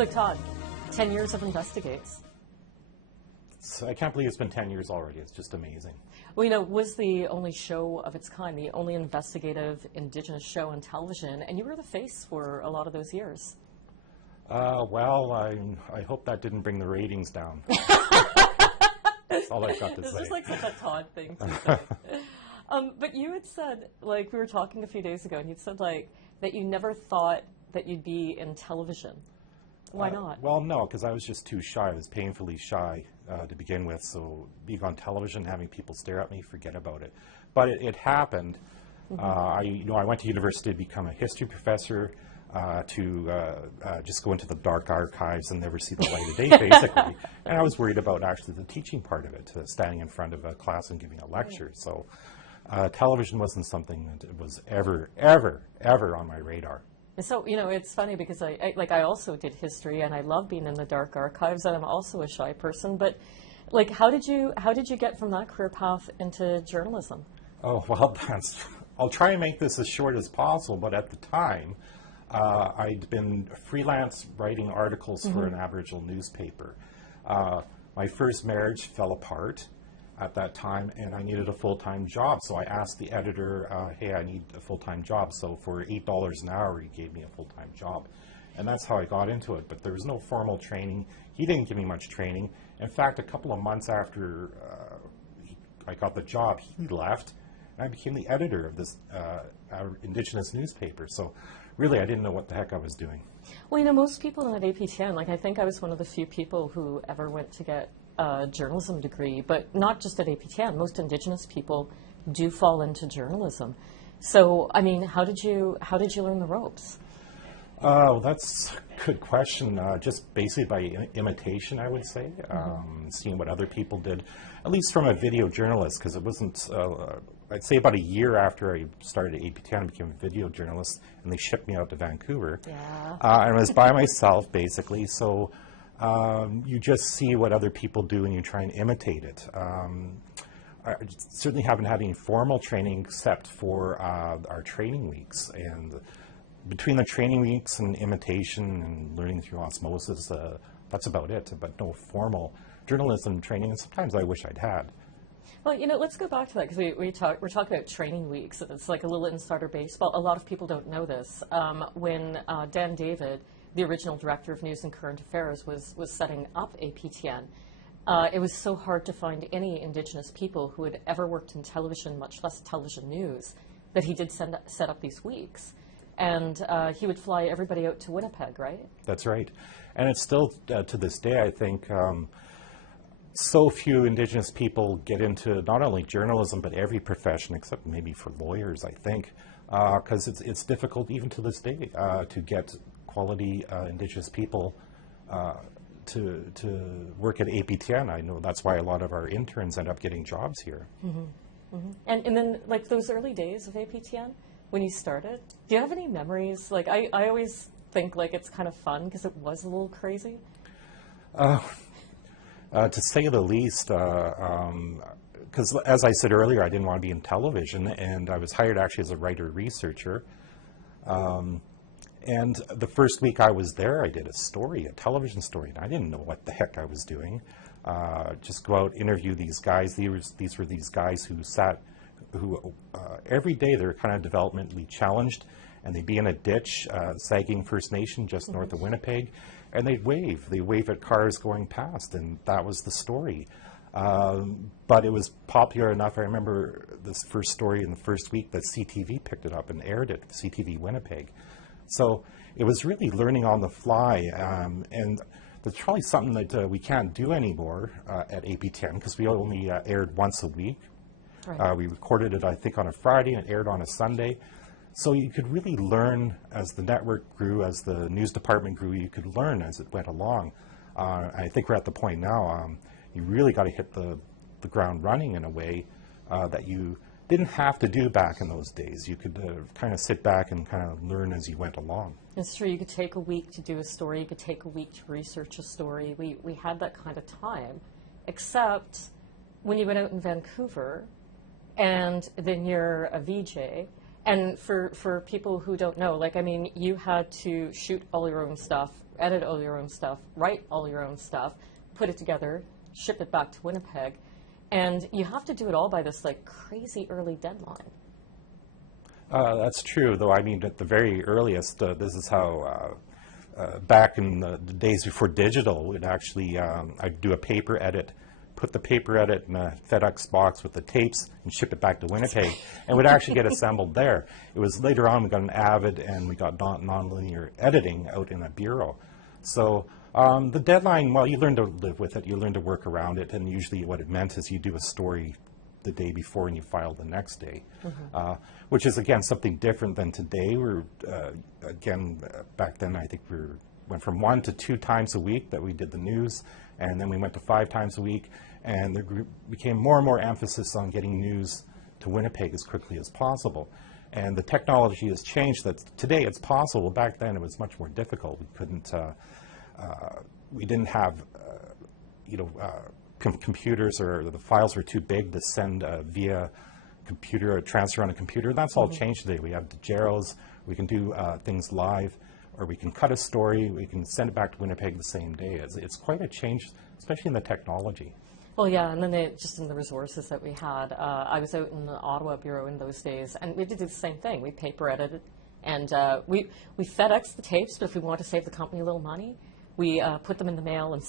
So Todd, 10 years of Investigates. I can't believe it's been 10 years already. It's just amazing. Well, you know, it was the only show of its kind, the only investigative Indigenous show on television, and you were the face for a lot of those years. Well, I hope that didn't bring the ratings down. That's all I've got to say. It's just like such a Todd thing to say. But you had said, like, we were talking a few days ago, and you'd said, like, that you never thought that you'd be in television. Why not? Well, no, because I was just too shy. I was painfully shy to begin with. So being on television, having people stare at me, forget about it. But it happened. Mm-hmm. I went to university to become a history professor, to just go into the dark archives and never see the light of day, basically. And I was worried about actually the teaching part of it, standing in front of a class and giving a lecture. So television wasn't something that was ever on my radar. So, you know, it's funny because I also did history, and I love being in the dark archives, and I'm also a shy person. But, like, how did you get from that career path into journalism? Oh, well, I'll try and make this as short as possible. But at the time, I'd been freelance writing articles for an Aboriginal newspaper. My first marriage fell apart at that time, and I needed a full-time job. So I asked the editor, hey, I need a full-time job. So for $8 an hour, he gave me a full-time job. And that's how I got into it. But there was no formal training. He didn't give me much training. In fact, a couple of months after I got the job, he left, and I became the editor of this Indigenous newspaper. So really, I didn't know what the heck I was doing. Well, you know, most people at APTN, like, I think I was one of the few people who ever went to get a journalism degree, but not just at APTN. Most Indigenous people do fall into journalism. So, I mean, how did you learn the ropes? That's a good question. Just basically by imitation, I would say, seeing what other people did, at least from a video journalist, because it wasn't, I'd say about a year after I started at APTN, I became a video journalist, and they shipped me out to Vancouver. Yeah. And I was by myself, basically, so you just see what other people do and you try and imitate it. I certainly haven't had any formal training except for our training weeks. And between the training weeks and imitation and learning through osmosis, that's about it, but no formal journalism training, and sometimes I wish I'd had. Well, you know, let's go back to that, because we're talking about training weeks. It's like a little insider baseball. A lot of people don't know this. When Dan David, the original director of News and Current Affairs, was setting up APTN, it was so hard to find any Indigenous people who had ever worked in television, much less television news, that he did set up these weeks. And he would fly everybody out to Winnipeg, right? That's right. And it's still, to this day, I think, so few Indigenous people get into not only journalism, but every profession, except maybe for lawyers, I think, because it's difficult even to this day to get quality Indigenous people to work at APTN. I know that's why a lot of our interns end up getting jobs here. Mm-hmm. Mm-hmm. And then, like, those early days of APTN, when you started, do you have any memories? Like, I always think, like, it's kind of fun because it was a little crazy. To say the least, because as I said earlier, I didn't want to be in television, and I was hired actually as a writer-researcher. And the first week I was there, I did a television story, and I didn't know what the heck I was doing. Just go out, interview these guys. These were these guys who every day they're kind of developmentally challenged, and they'd be in a ditch, Sagging First Nation, just north of Winnipeg, and they'd wave. They wave at cars going past, and that was the story. But it was popular enough. I remember this first story in the first week that CTV picked it up and aired it, CTV Winnipeg. So it was really learning on the fly, and there's probably something that we can't do anymore at APTN, because we only aired once a week. Right. We recorded it, I think, on a Friday, and it aired on a Sunday. So you could really learn as the network grew, as the news department grew, you could learn as it went along. I think we're at the point now, you really got to hit the ground running in a way that you didn't have to do back in those days. You could kind of sit back and kind of learn as you went along. It's true. You could take a week to do a story. You could take a week to research a story. We had that kind of time, except when you went out in Vancouver, and then you're a VJ. And for people who don't know, like, I mean, you had to shoot all your own stuff edit all your own stuff, write all your own stuff, put it together, ship it back to Winnipeg, and you have to do it all by this like crazy early deadline. That's true, though. I mean, at the very earliest, this is how, back in the days before digital, we'd actually, I'd do a paper edit, put the paper edit in a FedEx box with the tapes and ship it back to Winnipeg, and would actually get assembled there. It was later on we got an Avid and we got nonlinear editing out in a bureau. So the deadline, well, you learn to live with it, you learn to work around it, and usually what it meant is you do a story the day before and you file the next day, which is, again, something different than today. We're, again, back then I think we went from 1 to 2 times a week that we did the news, and then we went to 5 times a week, and there became more and more emphasis on getting news to Winnipeg as quickly as possible. And the technology has changed that today it's possible. Back then it was much more difficult. We couldn't, we didn't have, computers, or the files were too big to send via computer or transfer on a computer. That's all changed today. We have Degeros, we can do things live, or we can cut a story, we can send it back to Winnipeg the same day. It's quite a change, especially in the technology. Well, yeah, and then just in the resources that we had. I was out in the Ottawa Bureau in those days, and we did the same thing. We paper edited, and we FedExed the tapes, but if we wanted to save the company a little money, we put them in the mail and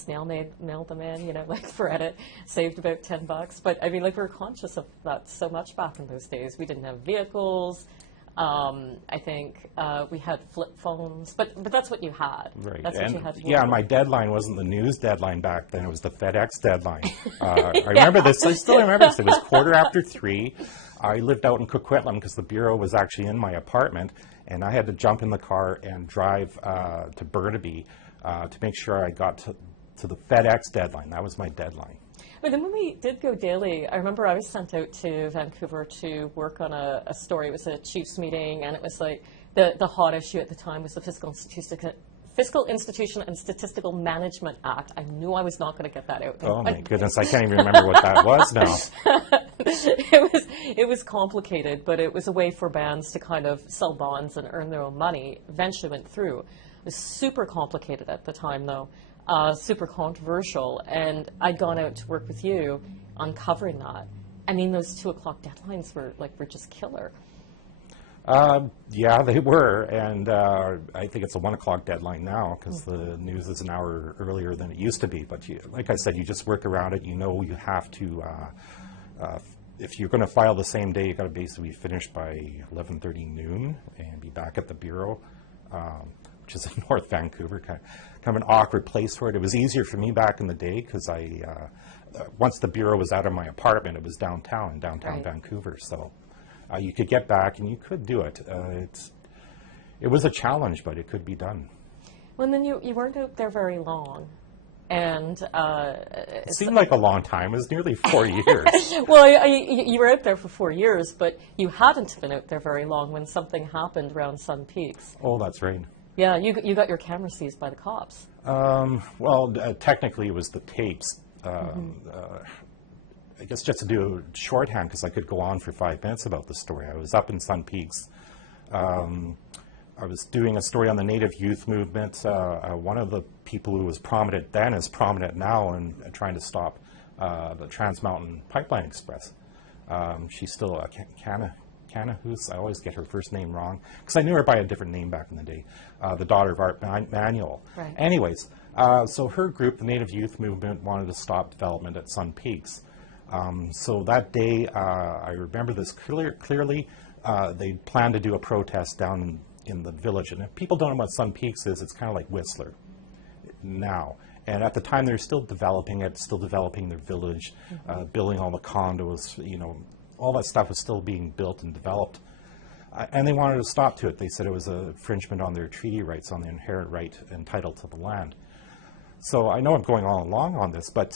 mailed them in, like for edit, saved about $10. But I mean, like, we were conscious of that so much back in those days. We didn't have vehicles. I think we had flip phones, but that's what you had. Right. That's what you had to yeah, my deadline wasn't the news deadline back then. It was the FedEx deadline. I remember this. I still remember this. It was 3:15. I lived out in Coquitlam because the bureau was actually in my apartment, and I had to jump in the car and drive to Burnaby to make sure I got to the FedEx deadline. That was my deadline. But then when we did go daily, I remember I was sent out to Vancouver to work on a story. It was a Chiefs meeting, and it was like the hot issue at the time was the Fiscal Institution and Statistical Management Act. I knew I was not going to get that out. Oh my goodness, I can't even remember what that was now. It was complicated, but it was a way for bands to kind of sell bonds and earn their own money. Eventually went through. It was super complicated at the time, though. Super controversial, and I'd gone out to work with you on covering that. I mean, those 2 o'clock deadlines were just killer. Yeah, they were, and I think it's a 1 o'clock deadline now because the news is an hour earlier than it used to be. But like I said, you just work around it. You know, you have to. If you're going to file the same day, you got to basically be finished by 11:30 noon and be back at the bureau. Which is in North Vancouver, kind of an awkward place for it. It was easier for me back in the day because once the bureau was out of my apartment, it was downtown right. Vancouver. So you could get back and you could do it. It was a challenge, but it could be done. Well, and then you weren't out there very long. And it seemed like a long time. It was nearly 4 years. Well, you were out there for 4 years, but you hadn't been out there very long when something happened around Sun Peaks. Oh, that's right. Yeah, you got your camera seized by the cops. Well, technically it was the tapes. I guess just to do shorthand, because I could go on for 5 minutes about the story. I was up in Sun Peaks. I was doing a story on the Native youth movement. One of the people who was prominent then is prominent now and trying to stop the Trans Mountain Pipeline Express. She's still a Canahus, I always get her first name wrong, because I knew her by a different name back in the day, the daughter of Art Manuel. Right. Anyways, so her group, the Native Youth Movement, wanted to stop development at Sun Peaks. So that day, I remember this clearly, they planned to do a protest down in the village. And if people don't know what Sun Peaks is, it's kind of like Whistler now. And at the time, they were still developing it, still developing their village, building all the condos, all that stuff was still being built and developed. And they wanted to stop to it. They said it was an infringement on their treaty rights, on the inherent right and title to the land. So I know I'm going all along on this, but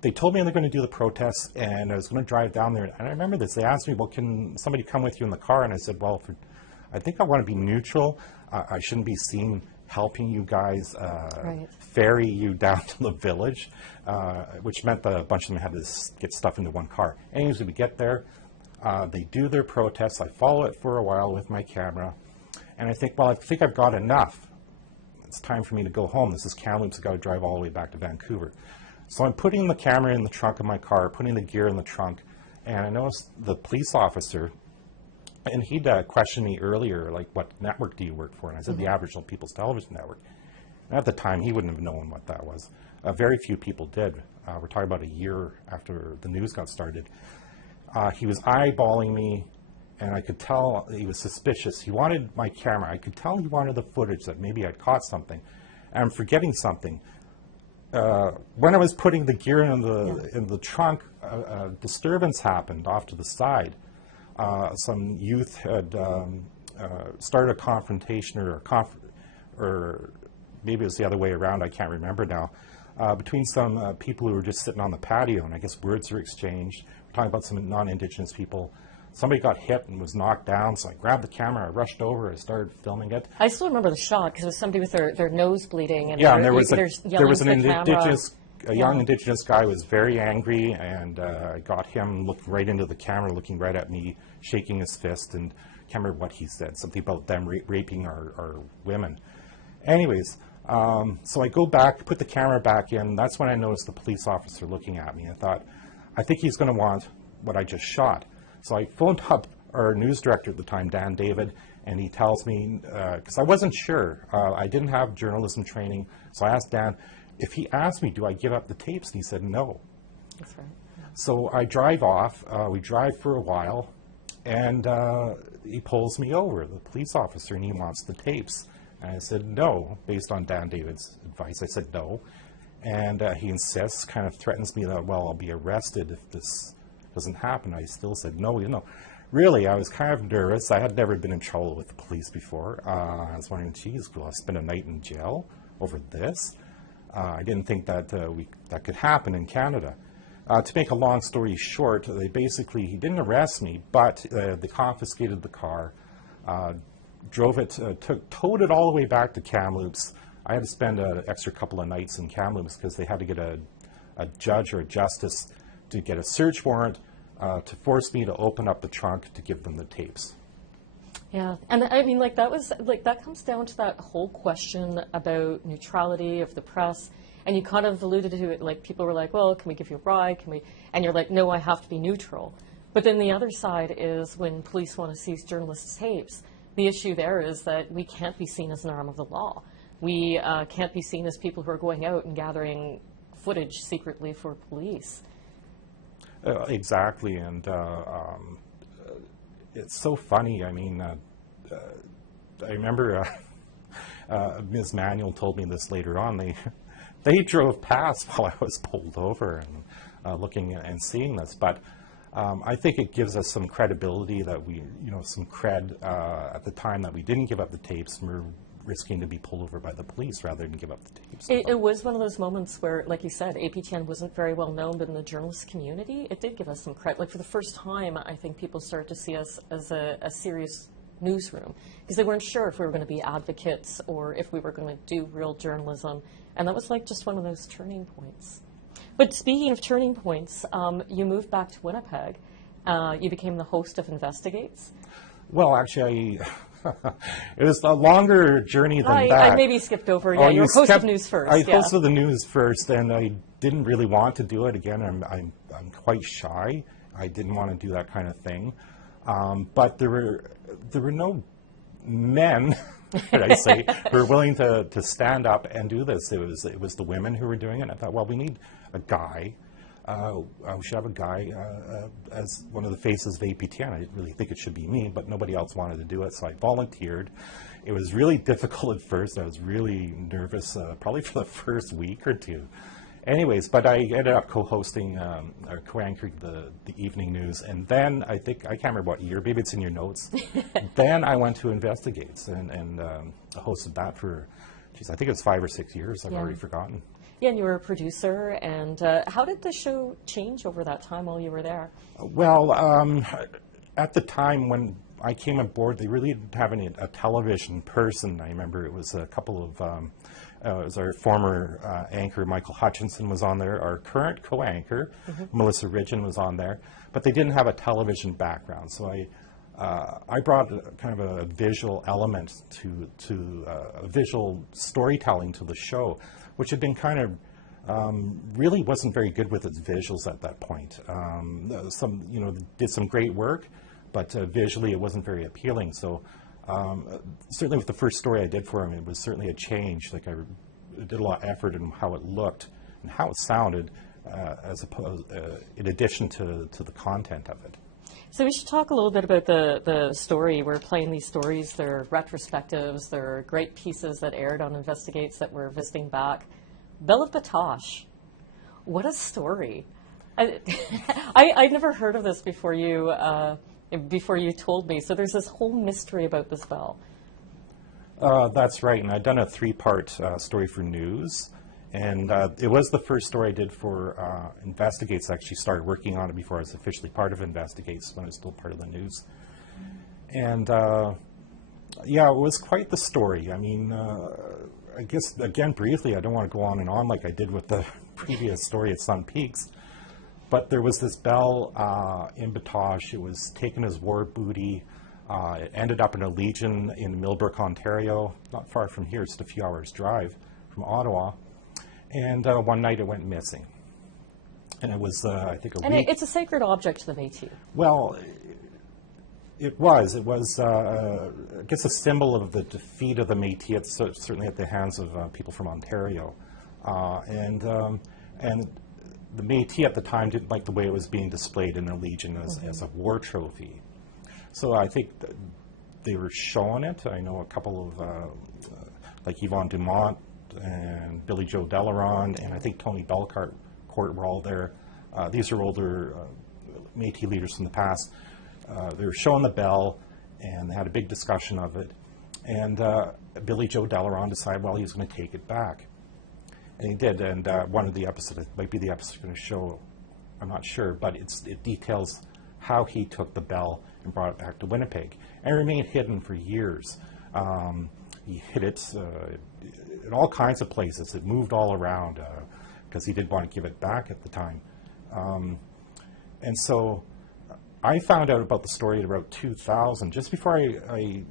they told me they're going to do the protests, and I was going to drive down there. And I remember this. They asked me, well, can somebody come with you in the car? And I said, well, I think I want to be neutral. I shouldn't be seen helping you guys right. ferry you down to the village, which meant that a bunch of them had to get stuff into one car. Anyways, we get there, they do their protests. I follow it for a while with my camera, and I think, well, I think I've got enough. it's time for me to go home. This is Kamloops. I've got to drive all the way back to Vancouver. So I'm putting the camera in the trunk of my car, putting the gear in the trunk, and I noticed the police officer, and he'd questioned me earlier, like, what network do you work for? And I said, the Aboriginal People's Television Network. And at the time, he wouldn't have known what that was. Very few people did. We're talking about a year after the news got started. He was eyeballing me, and I could tell he was suspicious. He wanted my camera. I could tell he wanted the footage, that maybe I'd caught something. And I'm forgetting something. When I was putting the gear in the trunk, a disturbance happened off to the side. Some youth had started a confrontation, or maybe it was the other way around, I can't remember now, between some people who were just sitting on the patio, and I guess words were exchanged. We're talking about some non-Indigenous people. Somebody got hit and was knocked down, so I grabbed the camera, I rushed over, I started filming it. I still remember the shot, because it was somebody with their nose bleeding. And yeah, and there was a young Yeah. Indigenous guy who was very angry, and I got him looking right into the camera, looking right at me, shaking his fist, and I can't remember what he said, something about them raping our women. Anyways, so I go back, put the camera back in. That's when I noticed the police officer looking at me. I thought, I think he's going to want what I just shot. So I phoned up our news director at the time, Dan David, and he tells me, because I wasn't sure, I didn't have journalism training, so I asked Dan, if he asked me, do I give up the tapes? And he said, no. That's right. So I drive off, we drive for a while, and he pulls me over, the police officer, and he wants the tapes. And I said no, based on Dan David's advice. I said no. And he insists, kind of threatens me that, well, I'll be arrested if this doesn't happen. I still said no. You know, really, I was kind of nervous. I had never been in trouble with the police before. I was wondering, geez, will I spend a night in jail over this? I didn't think that that could happen in Canada. To make a long story short, he didn't arrest me, but they confiscated the car, drove it, towed it all the way back to Kamloops. I had to spend an extra couple of nights in Kamloops because they had to get a judge or a justice to get a search warrant to force me to open up the trunk to give them the tapes. Yeah, and I mean, like, that comes down to that whole question about neutrality of the press. And you kind of alluded to it, like, people were like, well, can we give you a ride? Can we? And you're like, no, I have to be neutral. But then the other side is when police want to seize journalists' tapes, the issue there is that we can't be seen as an arm of the law. We can't be seen as people who are going out and gathering footage secretly for police. Exactly, and it's so funny. I mean, I remember Ms. Manuel told me this later on. They drove past while I was pulled over and looking and seeing this. But I think it gives us some credibility that we, some cred at the time that we didn't give up the tapes and we're risking to be pulled over by the police rather than give up the tapes. It was one of those moments where, like you said, APTN wasn't very well known, but in the journalist community, it did give us some credit. Like, for the first time, I think people started to see us as a serious newsroom because they weren't sure if we were going to be advocates or if we were going to do real journalism. And that was like just one of those turning points. But speaking of turning points, you moved back to Winnipeg. You became the host of Investigates. Well, actually, it was a longer journey than that. I maybe skipped over. Yeah, you were host of news first. I hosted the news first, and I didn't really want to do it again. I'm quite shy. I didn't want to do that kind of thing. But there were no men, should I say, who were willing to stand up and do this. It was the women who were doing it. I thought, well, we need a guy. We should have a guy as one of the faces of APTN. I didn't really think it should be me, but nobody else wanted to do it, so I volunteered. It was really difficult at first. I was really nervous, probably for the first week or two. Anyways, but I ended up co-hosting or co-anchoring the evening news, and then I can't remember what year, maybe it's in your notes. Then I went to Investigates and hosted that for, I think it was 5 or 6 years. I've already forgotten. Yeah, and you were a producer, and how did the show change over that time while you were there? Well, at the time when I came aboard, they really didn't have a television person. I remember it was a couple of, it was our former anchor, Michael Hutchinson, was on there. Our current co-anchor, Melissa Ridgen, was on there. But they didn't have a television background. So I brought kind of a visual element to visual storytelling to the show, which had been kind of really wasn't very good with its visuals at that point. Did some great work, but visually it wasn't very appealing. So certainly with the first story I did for him, it was certainly a change. Like I did a lot of effort in how it looked and how it sounded, as opposed in addition to the content of it. So we should talk a little bit about the story. We're playing these stories. They're retrospectives. They're great pieces that aired on Investigates that we're visiting back. Bell of Batoche. What a story. I'd never heard of this before you told me. So there's this whole mystery about this bell. That's right. And I'd done a 3-part story for news. And it was the first story I did for Investigates. I actually started working on it before I was officially part of Investigates, when it was still part of the news. And yeah, it was quite the story. I mean, I guess, again, briefly, I don't want to go on and on like I did with the previous story at Sun Peaks. But there was this bell in Batoche. It was taken as war booty. It ended up in a Legion in Millbrook, Ontario, not far from here, just a few hours' drive from Ottawa. And one night it went missing. And it was, I think, a week. And it's a sacred object to the Métis. Well, it was. It was, I guess, a symbol of the defeat of the Métis, certainly at the hands of people from Ontario. And the Métis at the time didn't like the way it was being displayed in the Legion as a war trophy. So I think they were showing it. I know a couple of, like Yvon Dumont, and Billy Joe Delarond, and I think Tony Belcourt were all there. These are older Métis leaders from the past. They were showing the bell, and they had a big discussion of it. And Billy Joe Delarond decided, well, he was going to take it back. And he did, and one of the episodes, it might be the episode going to show, I'm not sure, but it details how he took the bell and brought it back to Winnipeg. And it remained hidden for years. He hid it in all kinds of places. It moved all around because he did want to give it back at the time. And so I found out about the story at about 2000, just before I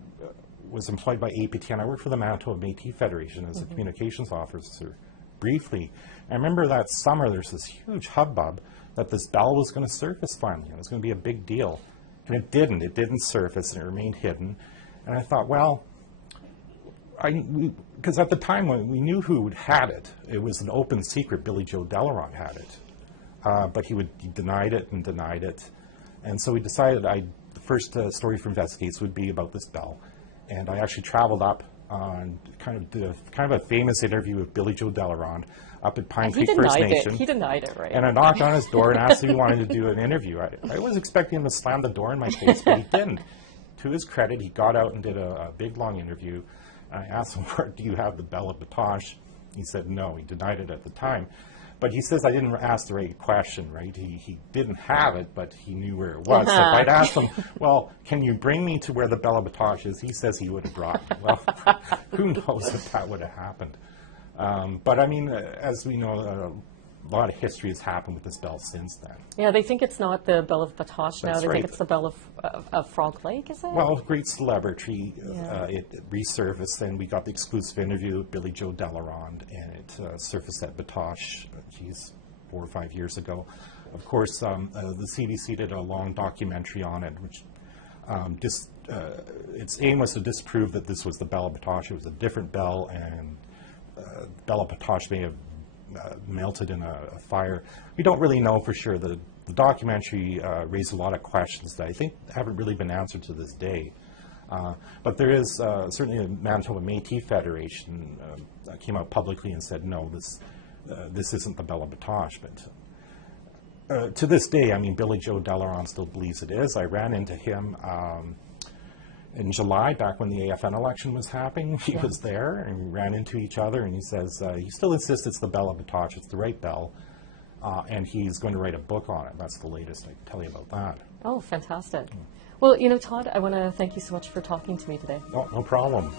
was employed by APTN. I worked for the Manitoba Métis Federation as a communications officer briefly. I remember that summer there's this huge hubbub that this bell was going to surface finally. It was going to be a big deal. And it didn't. It didn't surface, and it remained hidden. And I thought, well, because at the time when we knew who had it, it was an open secret. Billy Joe Delarond had it, but he denied it and denied it, and so we decided the first story for Investigates would be about this bell, and I actually traveled up and did a famous interview with Billy Joe Delarond up at Pine Creek First Nation. He denied it, right? And I knocked on his door and asked if he wanted to do an interview. I was expecting him to slam the door in my face, but he didn't. To his credit, he got out and did a big long interview. I asked him, do you have the Bell of Batoche? He said no. He denied it at the time. But he says I didn't ask the right question, right? He didn't have it, but he knew where it was. So if I'd asked him, well, can you bring me to where the Bell of Batoche is? He says he would have brought me. Well, who knows if that would have happened. But I mean, as we know, a lot of history has happened with this bell since then. Yeah, they think it's not the Bell of Batoche now. They think it's the Bell of Frog Lake, is it? Well, great celebrity. It resurfaced, and we got the exclusive interview with Billy Joe Delarond, and it surfaced at Batoche, 4 or 5 years ago. Of course, the CBC did a long documentary on it, which its aim was to disprove that this was the Bell of Batoche. It was a different bell, and Bell of Batoche may have melted in a fire. We don't really know for sure. The documentary raised a lot of questions that I think haven't really been answered to this day. But there is certainly a Manitoba Métis Federation came out publicly and said, no, this isn't the Bell of Batoche. But to this day, I mean, Billy Joe Delarond still believes it is. I ran into him in July, back when the AFN election was happening. He was there, and we ran into each other, and he says he still insists it's the Bell of Batoche, it's the right bell, and he's going to write a book on it. That's the latest I can tell you about that. Oh, fantastic. Well, Todd, I want to thank you so much for talking to me today. Oh, no problem.